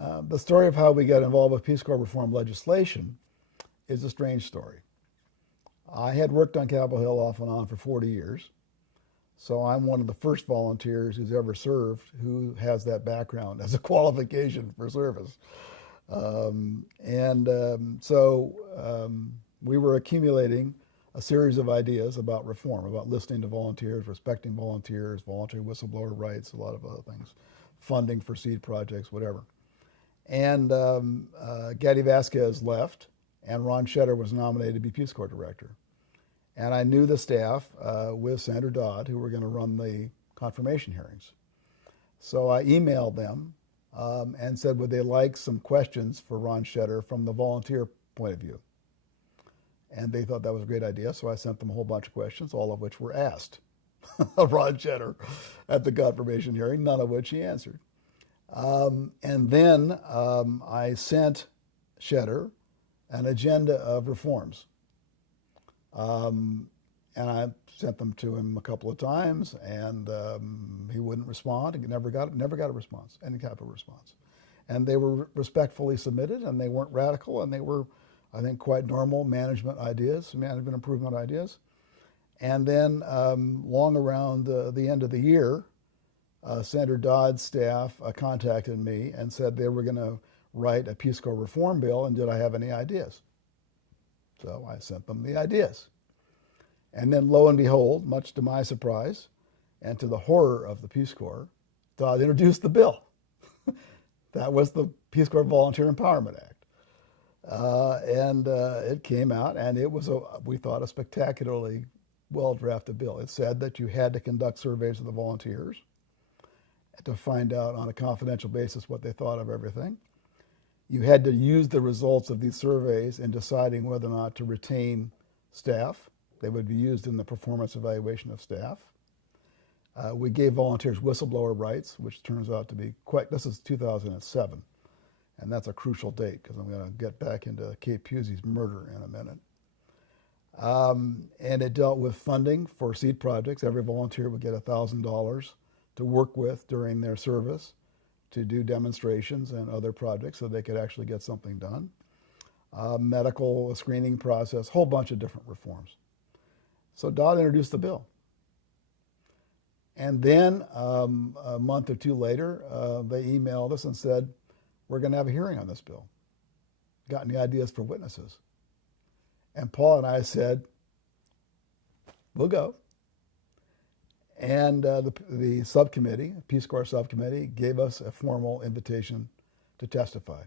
The story of how we got involved with Peace Corps reform legislation is a strange story. I had worked on Capitol Hill off and on for 40 years, so I'm one of the first volunteers who's ever served who has that background as a qualification for service. We were accumulating a series of ideas about reform, about listening to volunteers, respecting volunteers, volunteer whistleblower rights, a lot of other things, funding for seed projects, whatever. And Gaddy Vasquez left, and Ron Shetter was nominated to be Peace Corps director. And I knew the staff with Senator Dodd, who were going to run the confirmation hearings. So I emailed them and said, would they like some questions for Ron Shetter from the volunteer point of view? And they thought that was a great idea, so I sent them a whole bunch of questions, all of which were asked of Ron Shetter at the confirmation hearing, none of which he answered. And then I sent Shetter an agenda of reforms. And I sent them to him a couple of times, and he wouldn't respond. He never got a response, any type of response. And they were respectfully submitted, and they weren't radical, and they were, I think, quite normal management ideas, management improvement ideas. And then long around the end of the year, Senator Dodd's staff contacted me and said they were going to write a Peace Corps reform bill, and did I have any ideas? So I sent them the ideas. And then lo and behold, much to my surprise and to the horror of the Peace Corps, Dodd introduced the bill. That was the Peace Corps Volunteer Empowerment Act. It came out, and it was, we thought, a spectacularly well-drafted bill. It said that you had to conduct surveys of the volunteers to find out on a confidential basis what they thought of everything. You had to use the results of these surveys in deciding whether or not to retain staff. They would be used in the performance evaluation of staff. We gave volunteers whistleblower rights, which turns out to be quite, this is 2007, and that's a crucial date because I'm going to get back into Kate Puzey's murder in a minute. And it dealt with funding for seed projects. Every volunteer would get $1,000 to work with during their service to do demonstrations and other projects so they could actually get something done. Medical screening process, whole bunch of different reforms. So Dodd introduced the bill. And then a month or two later, they emailed us and said, we're going to have a hearing on this bill. Got any ideas for witnesses? And Paul and I said, we'll go. And the subcommittee, Peace Corps subcommittee, gave us a formal invitation to testify.